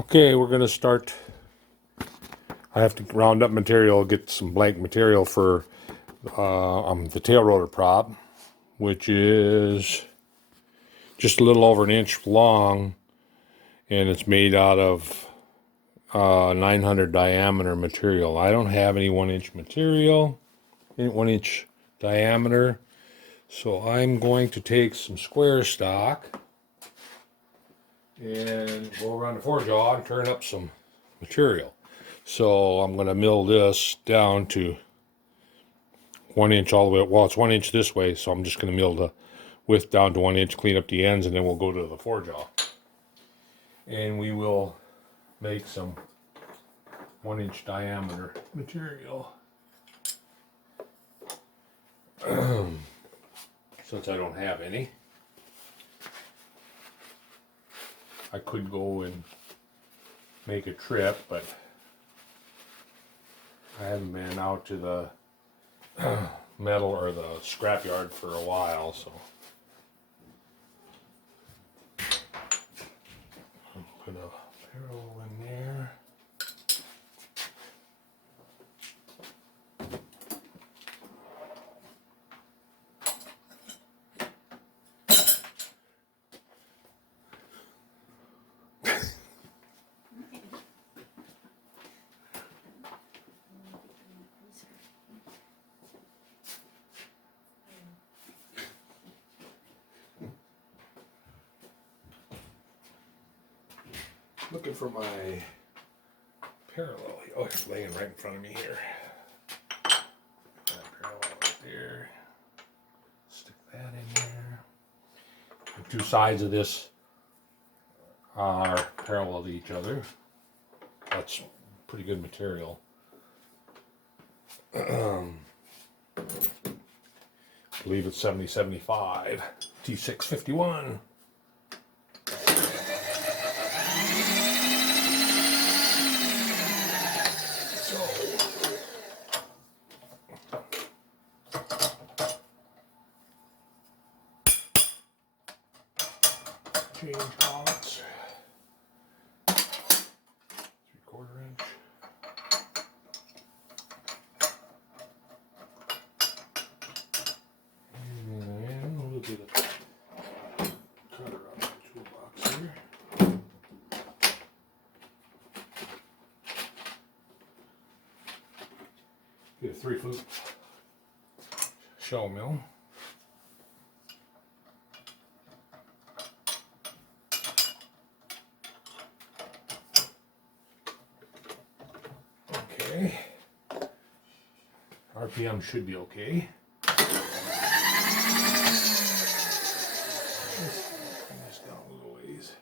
Okay, we're going to start. I have to round up material, get some blank material for the tail rotor prop, which is just a little over an inch long, and it's made out of 900 diameter material. I don't have any 1-inch material, 1-inch diameter, so I'm going to take some square stock and go around the forejaw and turn up some material. So I'm going to mill this down to 1 inch all the way. Well, it's 1 inch this way, so I'm just going to mill the width down to 1 inch, clean up the ends, and then we'll go to the forejaw. And we will make some 1-inch diameter material. Since I don't have any, I could go and make a trip, but I haven't been out to the metal or the scrapyard for a while, so I'll put a parallel in there. Looking for my parallel. Oh, it's laying right in front of me here. That parallel right there. Stick that in there. The two sides of this are parallel to each other. That's pretty good material. I believe it's 7075 T651. Change outlets, 3/4 inch. And then a little bit of cutter out of the toolbox here. Get a 3-foot shell mill. Okay. RPM should be okay. Bring this down a little ways.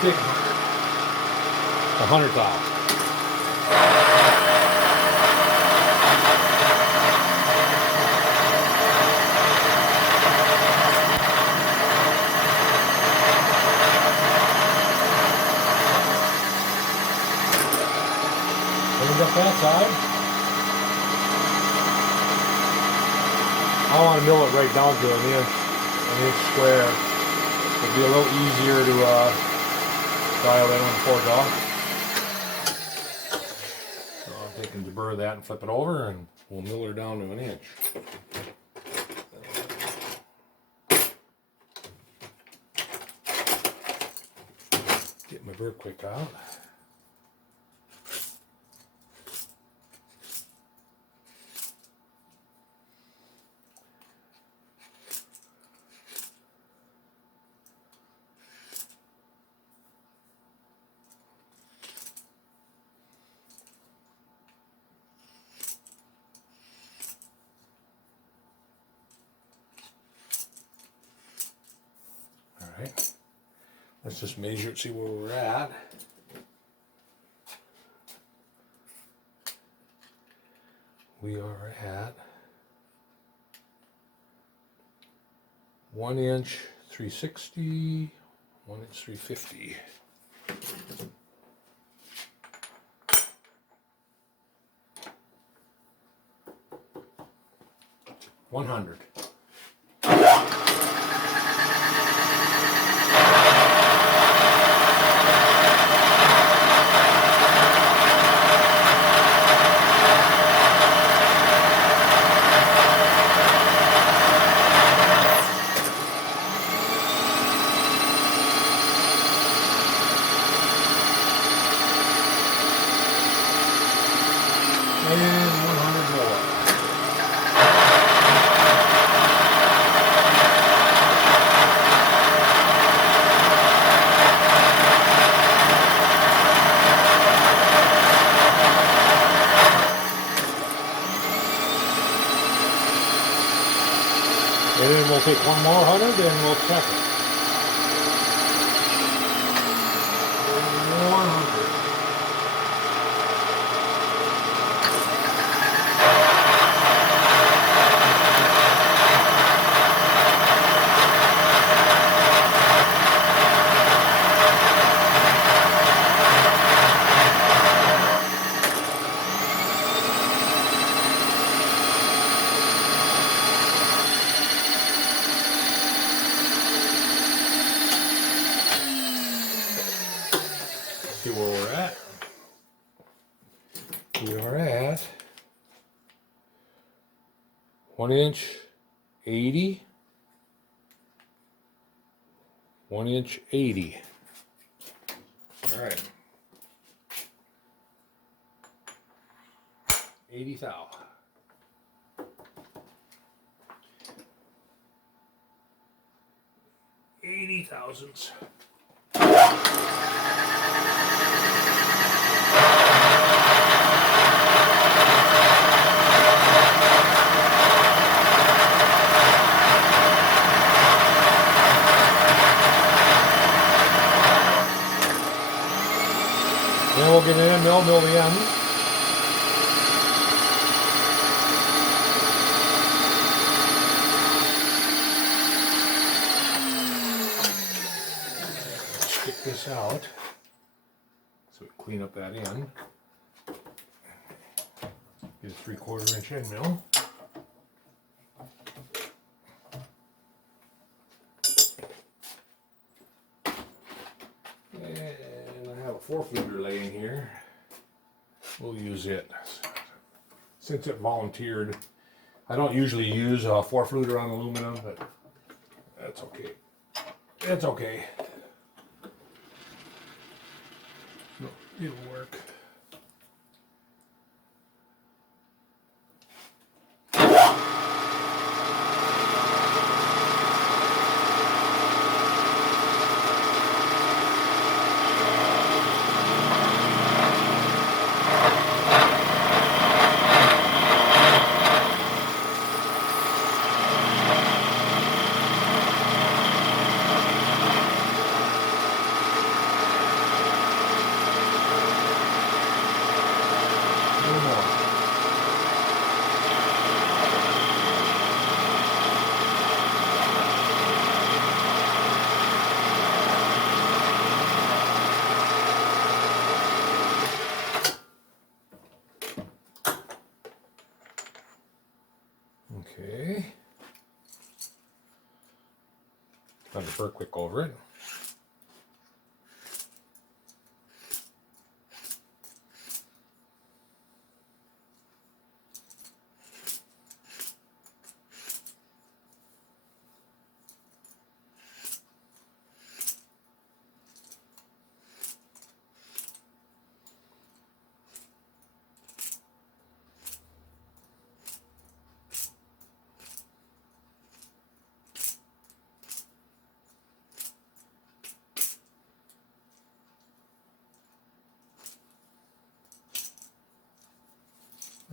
Take 100 thou. Up that side. I want to mill it right down to an inch square. It'll be a little easier to dial in on the forejaw. So I'm taking the burr of that and flip it over, and we'll mill her down to an inch. Get my burr quick out. Alright, let's just measure it, see where we're at. We are at 1 inch 360, 1 inch 350. 100. And 100 more. And then we'll take one more 100 and we'll check it. 100. See where we're at. We are at 1 inch 80, 1 inch 80. All right, 80 thou. 80 thousandths. Then we'll get in, mill the end. Stick this out so we clean up that end. Get a 3/4 inch end mill. And I have a 4-fluter laying here. We'll use it. Since it volunteered, I don't usually use a 4-fluter on aluminum, but that's okay. It's okay. No, it'll work. Okay. Run the burr quick over it.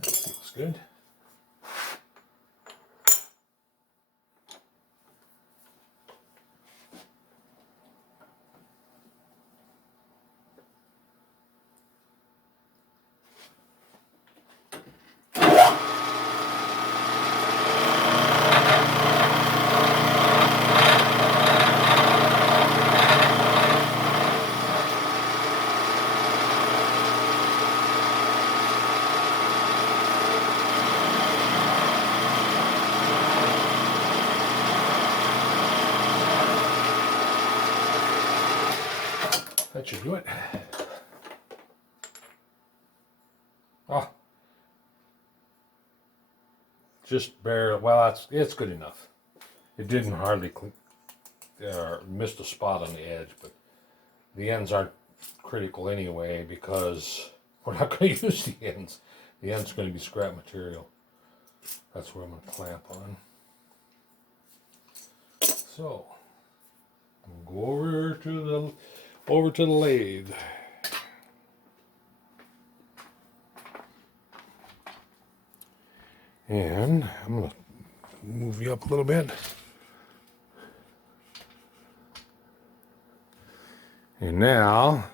That feels good. That should do it. Oh, just barely. Well, it's good enough. It didn't hardly missed a spot on the edge, but the ends aren't critical anyway because we're not going to use the ends. The end's going to be scrap material. That's where I'm going to clamp on. So we'll go over to the lathe. And I'm going to move you up a little bit. And now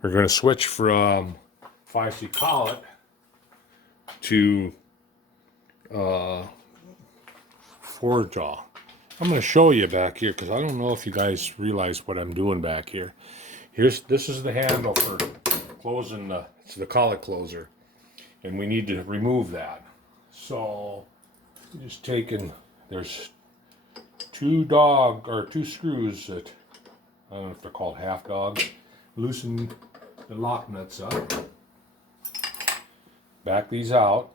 we're going to switch from 5C collet to 4-jaw. I'm going to show you back here because I don't know if you guys realize what I'm doing back here. This is the handle for closing it's the collet closer, and we need to remove that. So just there's two screws that I don't know if they're called half dogs. Loosen the lock nuts up. Back these out.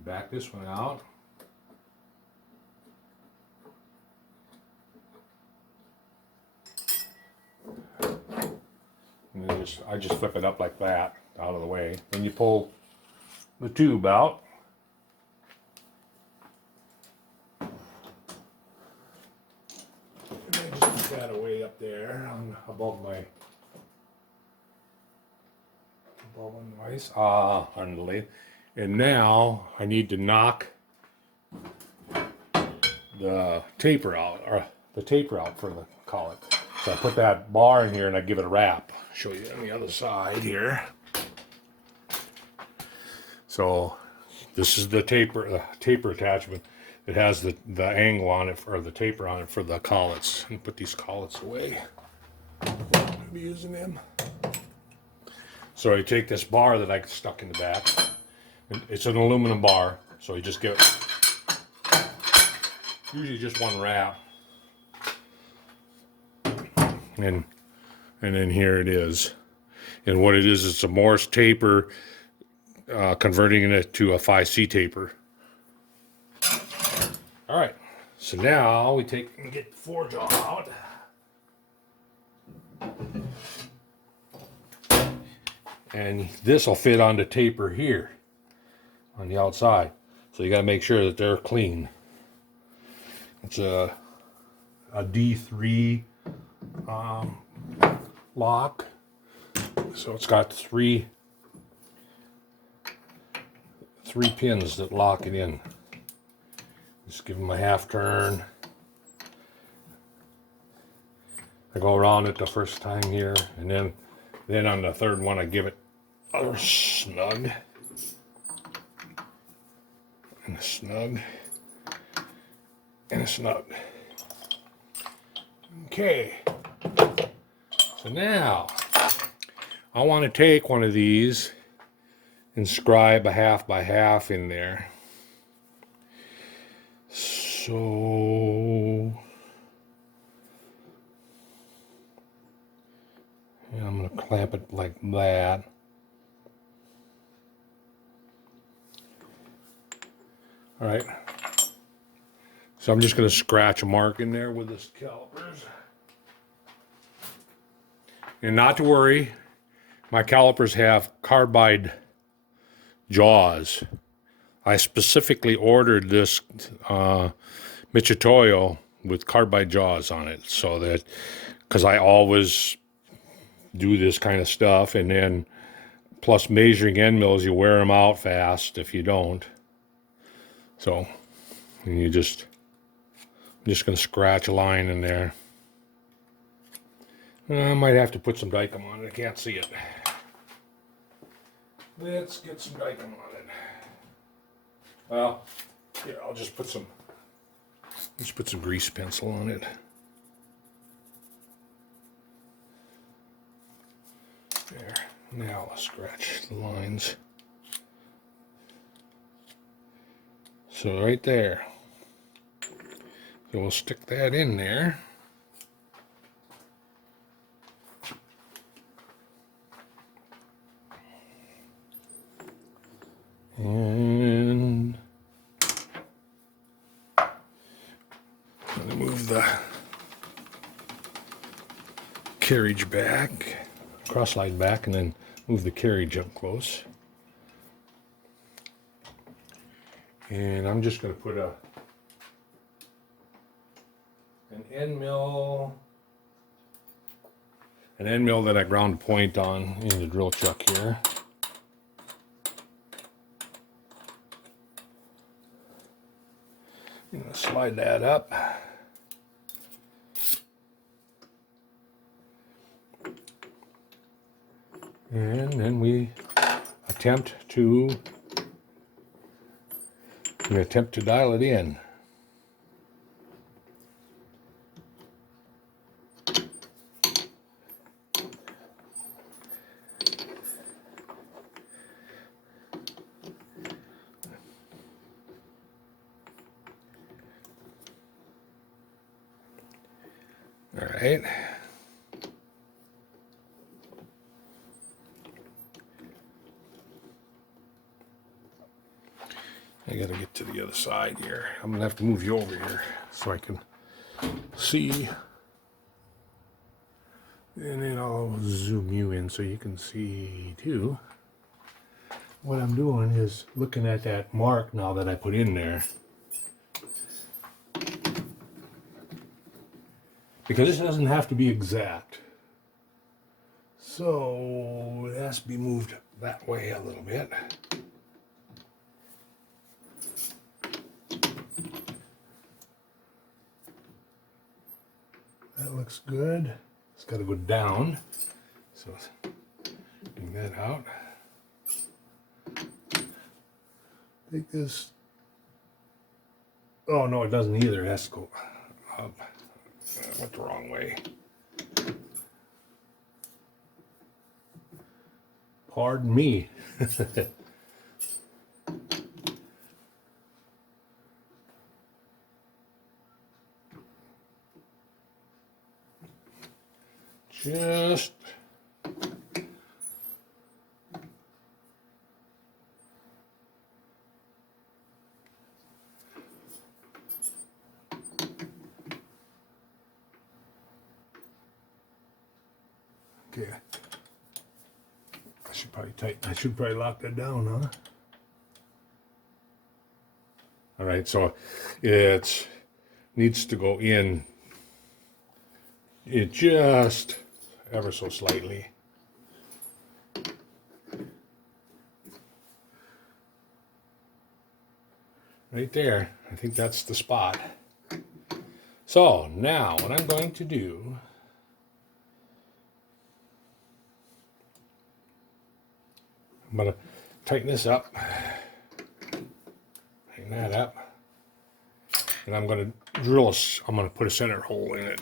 Back this one out. And then I just flip it up like that, out of the way. Then you pull the tube out. And I just put that away up there above on the lathe. And now I need to knock the taper out, for the collet. So I put that bar in here and I give it a wrap. Show you on the other side here. So this is the taper attachment. It has the angle on it, or the taper on it for the collets. And put these collets away. I'm going to be using them. So I take this bar that I stuck in the back. It's an aluminum bar, so you just give it usually just one wrap. And then here it is. And what it is, it's a Morse taper, converting it to a 5C taper. All right, so now we get the 4-jaw out. And this will fit on the taper here on the outside. So you got to make sure that they're clean. It's a D3 lock. So it's got three pins that lock it in. Just give them a half turn. I go around it the first time here, and then on the third one I give it a snug. And a snug. And a snug. Okay. So now I want to take one of these and scribe a 1/2 by 1/2 in there. So yeah, I'm going to clamp it like that. All right. So I'm just going to scratch a mark in there with this calipers. And not to worry, my calipers have carbide jaws. I specifically ordered this Michitoyo with carbide jaws on it, so that, because I always do this kind of stuff, and then plus measuring end mills, you wear them out fast if you don't. So, and I'm just going to scratch a line in there. I might have to put some Dykem on it. I can't see it. Let's get some Dykem on it. Well, here, I'll just put some grease pencil on it. There. Now I'll scratch the lines. So right there. So we'll stick that in there. And I'm going to move the carriage back, cross slide back, and then move the carriage up close. And I'm just going to put an end mill that I ground point on in the drill chuck here. I'm going to slide that up. And then we attempt to dial it in. All right. I gotta get to the other side here. I'm gonna have to move you over here so I can see. And then I'll zoom you in so you can see too. What I'm doing is looking at that mark now that I put in there. Because this doesn't have to be exact. So it has to be moved that way a little bit. That looks good. It's got to go down. So bring that out. Take this. Oh no, it doesn't either. It has to go up. I went the wrong way. Pardon me. Just okay. I should probably lock that down, huh? All right, so it needs to go in. It just ever so slightly. Right there. I think that's the spot. So now what I'm going to do, I'm going to tighten this up, tighten that up, and I'm going to I'm going to put a center hole in it.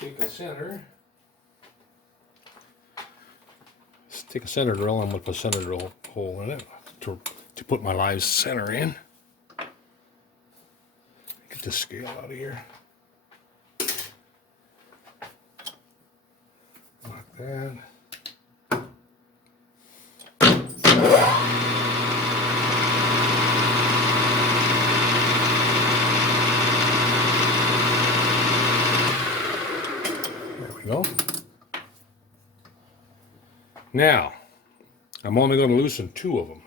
Take a center drill. I'm going to put a center drill hole in it to put my live center in. Get the scale out of here. Like that. There we go. Now, I'm only going to loosen two of them.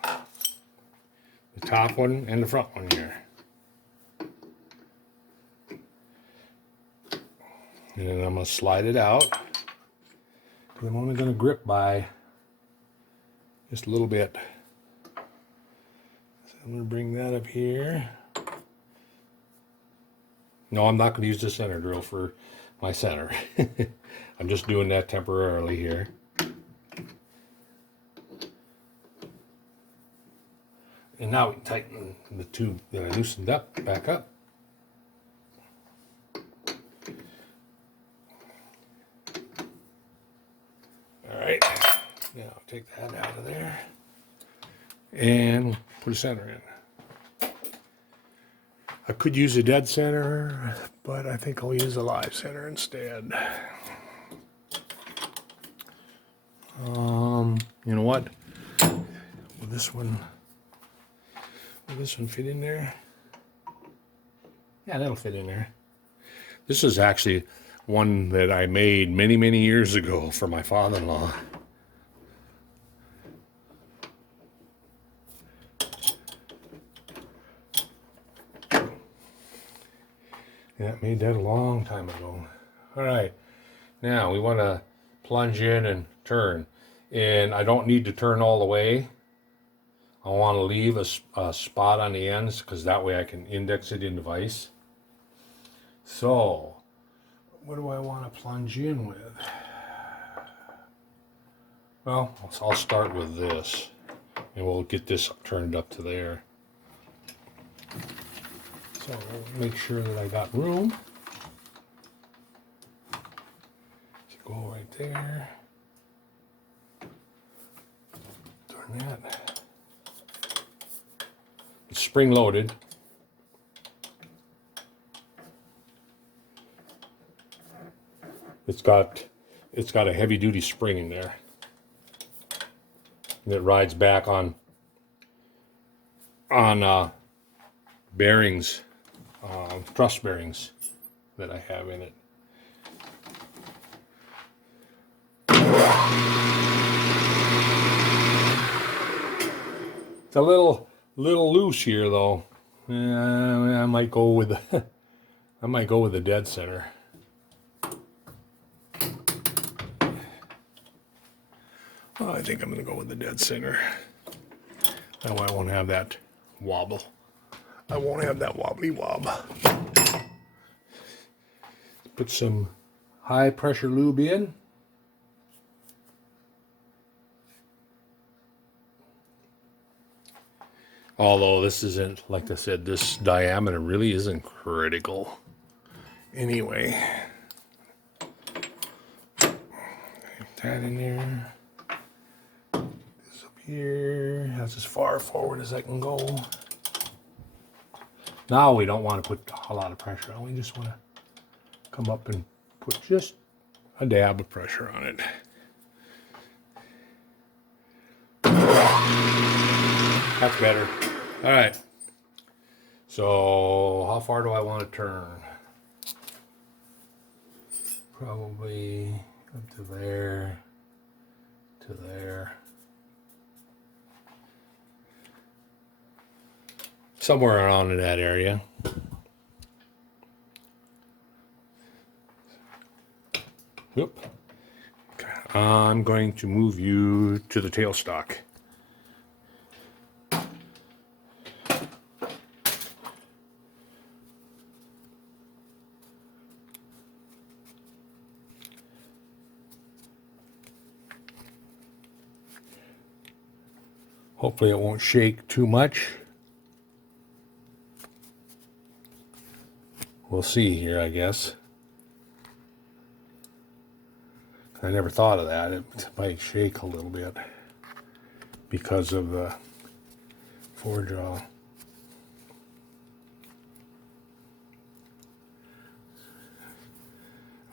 The top one and the front one here. And then I'm going to slide it out. I'm only going to grip by just a little bit. So I'm going to bring that up here. No, I'm not going to use the center drill for my center. I'm just doing that temporarily here. And now we can tighten the tube that I loosened up back up. All right, now take that out of there and put a center in. I could use a dead center, but I think I'll use a live center instead. You know what? Will this one fit in there? Yeah, that'll fit in there. This is actually one that I made many, many years ago for my father-in-law. Yeah, I made that a long time ago. All right, now we want to plunge in and turn. And I don't need to turn all the way. I want to leave a spot on the ends because that way I can index it into vise. So, what do I want to plunge in with? Well, I'll start with this, and we'll get this turned up to there. So, make sure that I got room. So go right there. Turn that. It's spring loaded. It's got a heavy duty spring in there. And it rides back on bearings, truss bearings that I have in it. It's a little loose here though. I might go with the dead center. Well, I think I'm going to go with the dead center. That way I won't have that wobble. I won't have that wobbly wob. Put some high pressure lube in. Although this isn't, like I said, this diameter really isn't critical. Anyway. Get that in there. This up here. That's as far forward as I can go. Now we don't want to put a lot of pressure on. We just want to come up and put just a dab of pressure on it. That's better. All right. So how far do I want to turn? Probably up to there, to there. Somewhere around in that area. Whoop. I'm going to move you to the tailstock. Hopefully it won't shake too much. We'll see here, I guess. I never thought of that. It might shake a little bit because of the forejaw.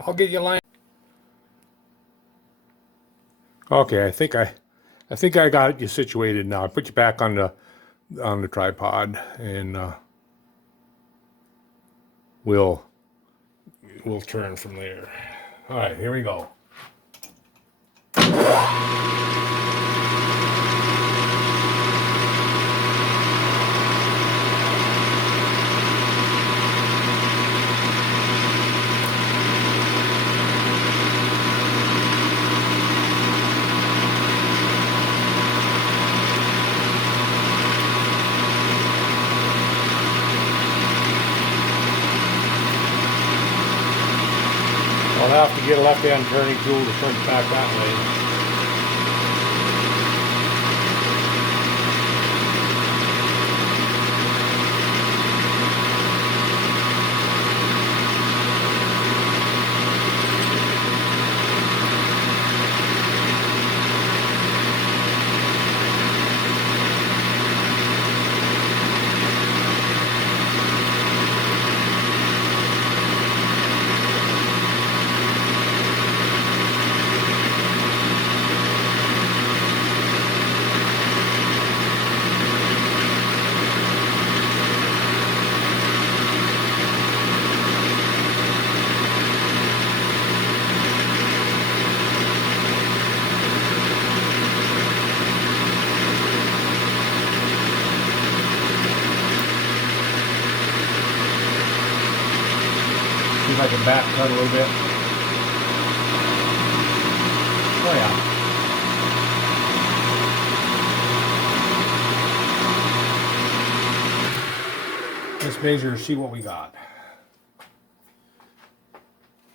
I'll get you a line. Okay, I think I got you situated now. I put you back on the tripod, and we'll turn from there. All right, here we go. I'll have to get a left-hand turning tool to turn it back that way. I can back cut a little bit. Oh yeah. Let's measure, see what we got.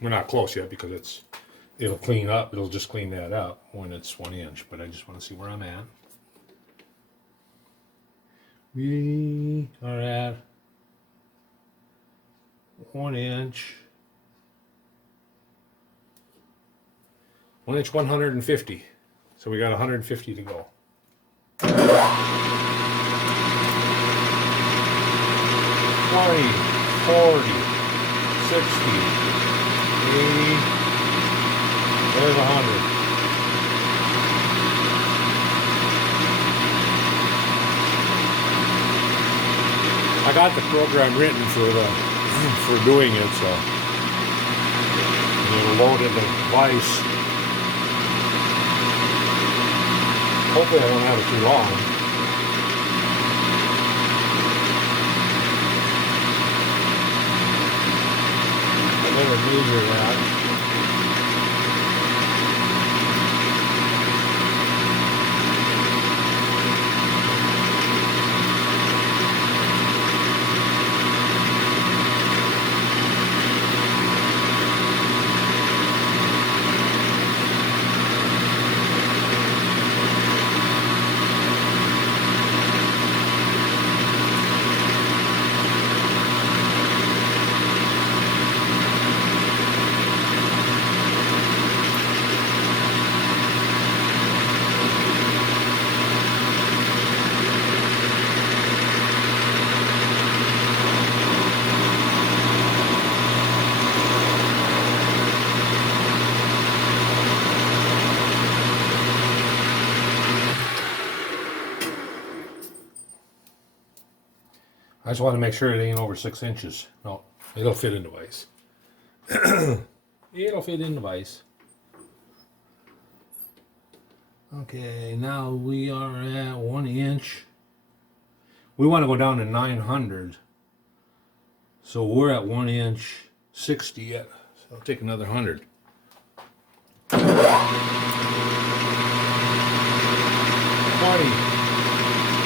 We're not close yet because it'll clean up. It'll just clean that up when it's 1 inch. But I just want to see where I'm at. We are at 1 inch. 1 inch 150. So we got 150 to go. 20, 40, 60, 80, there's 100. I got the program written for doing it, so it'll load in the device. Hopefully I don't have it too long. I better measure that. I just want to make sure it ain't over 6 inches. No, it'll fit in the vise. It'll fit in the vise. Okay, now we are at 1 inch. We want to go down to 900. So we're at 1 inch 60 yet. So I'll take another 100. 20,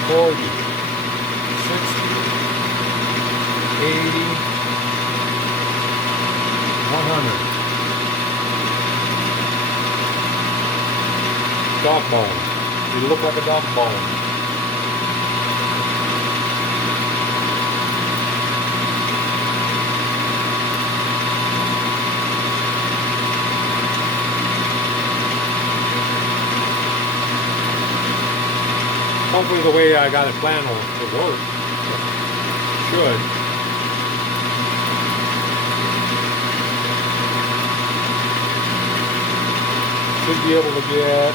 40, 60. 80, 100. Dog bone. You look like a dog bone. Hopefully the way I got it planned will work. Should. Should be able to get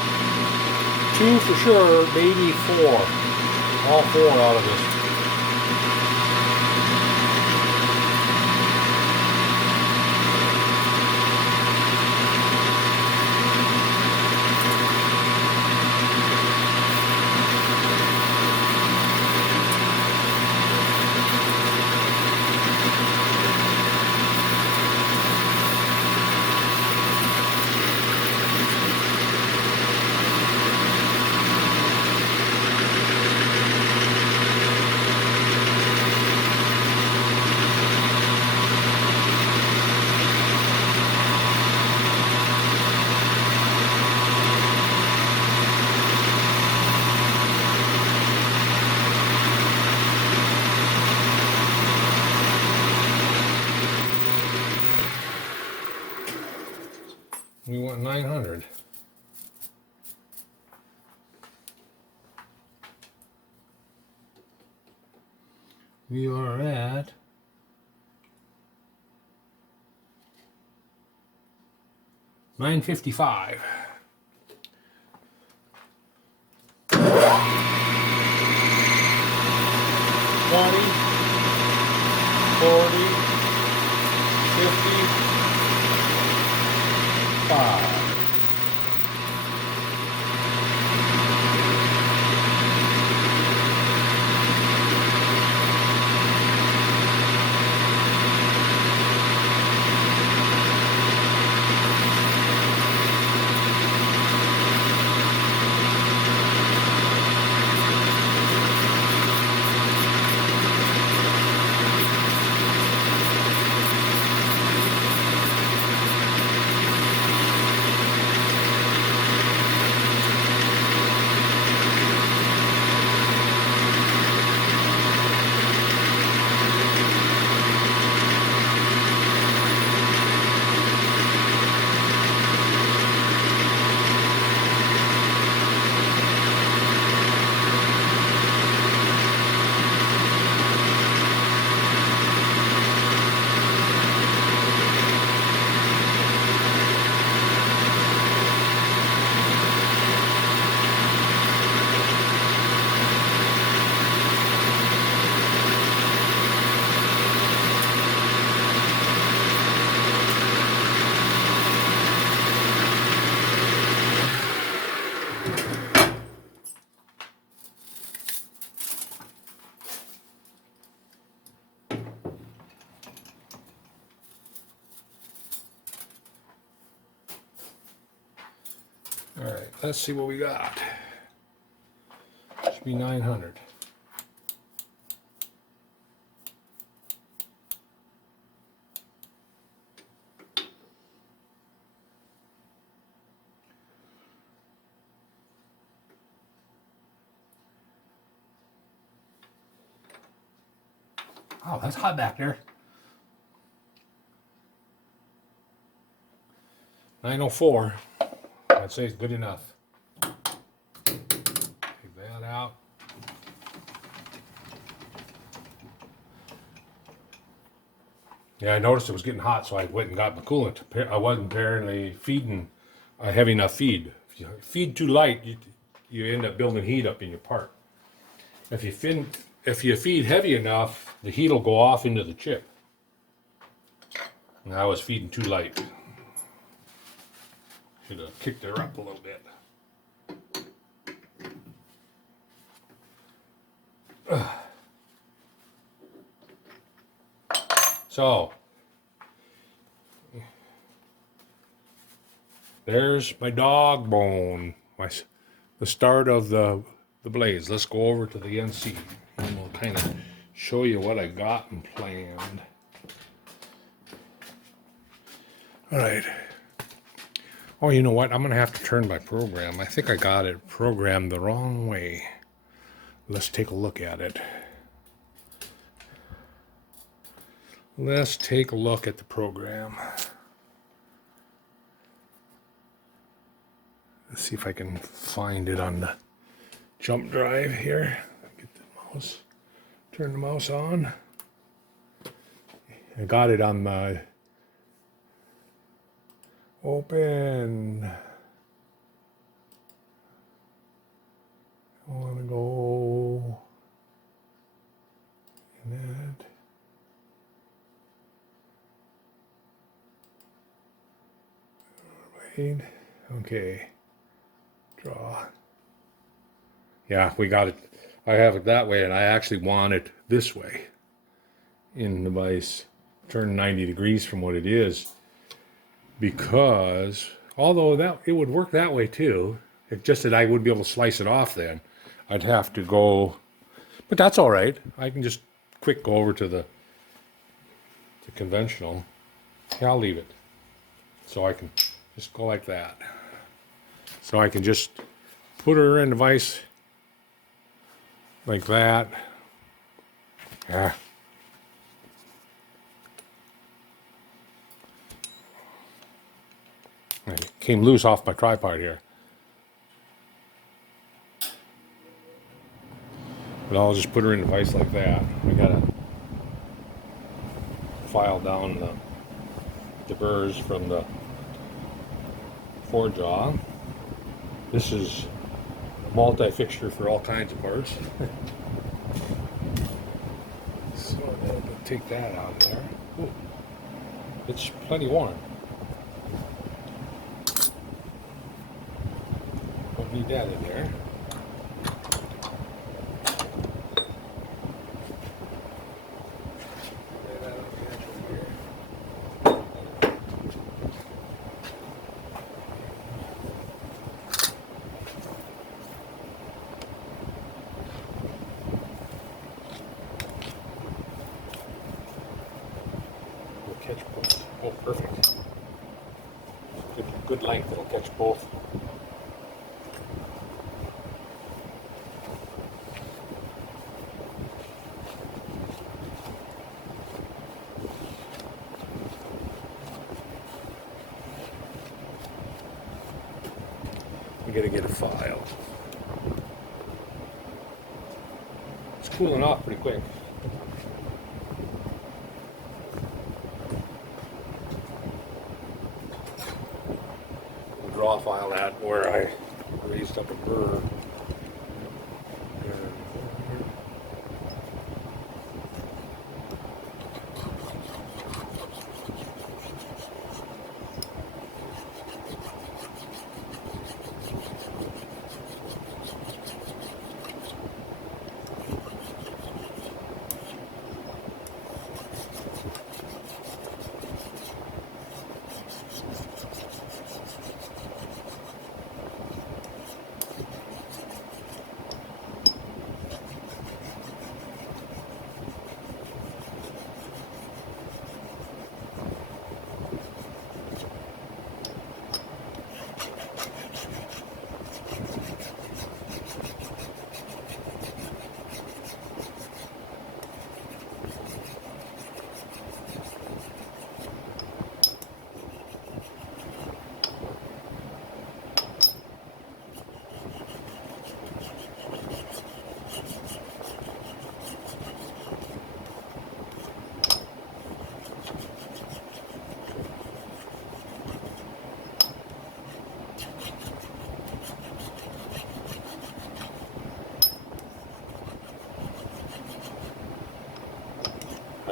2 for sure, maybe 4. All 4 out of this. We want 900. We are at 955. 20, 40, 55. All right, let's see what we got. Should be 900. Oh, that's hot back there. 904. I'd say it's good enough. Take that out. Yeah, I noticed it was getting hot, so I went and got my coolant. I wasn't apparently feeding a heavy enough feed. If you feed too light, you end up building heat up in your part. If you feed heavy enough, the heat will go off into the chip. And I was feeding too light. Should have kicked her up a little bit. So, there's my dog bone, the start of the blades. Let's go over to the NC and we'll kind of show you what I got and planned. All right. Oh, you know what? I'm going to have to turn my program. I think I got it programmed the wrong way. Let's take a look at it. Let's take a look at the program. Let's see if I can find it on the jump drive here. Get the mouse, turn the mouse on. I got it on my open. I want to go in that. Wait. Okay. Draw. Yeah, we got it. I have it that way, and I actually want it this way in the vise. Turn 90 degrees from what it is. Because, although it would work that way too, it's just that I wouldn't be able to slice it off then. I'd have to go, but that's all right. I can just quick go over to the conventional. Yeah, I'll leave it. So I can just go like that. So I can just put her in the vise like that. Yeah. It came loose off my tripod here. But I'll just put her in the vise like that. I gotta file down the burrs from the forejaw. This is multi-fixture for all kinds of parts. So I'll take that out of there. Ooh, it's plenty warm. Don't need that in there. Catch both. Oh, perfect. Good length, it'll catch both. We gotta get it filed. It's cooling off pretty quick. Draw file at where I raised up a burr.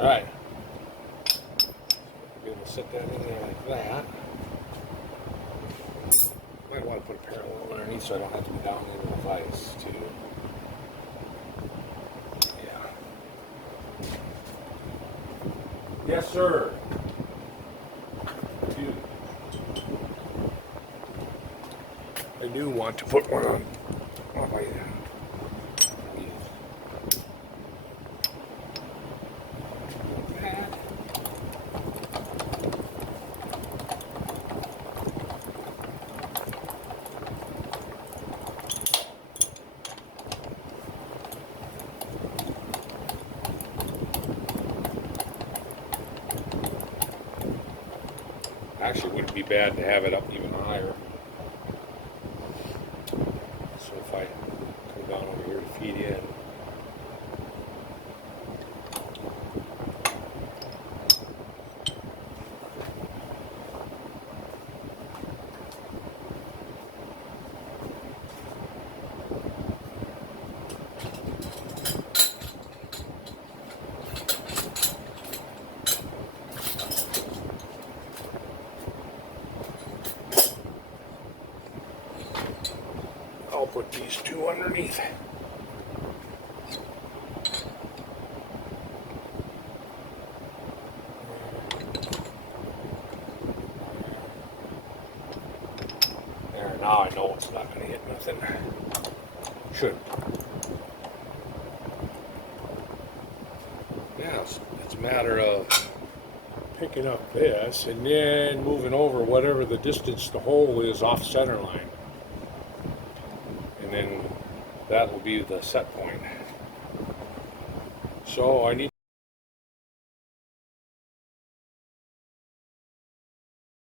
Alright. Be able to set that in there like that. Might want to put a parallel underneath so I don't have to be down into the vise too. Yeah. Yes, sir. I do want to put one on. Oh, my. Actually, wouldn't be bad to have it up even higher. So if I come down over here to feed in. I'll put these two underneath. There, now I know it's not going to hit nothing. Should. Yeah, it's a matter of picking up this and then moving over whatever the distance the hole is off center line. And then that will be the set point. So I need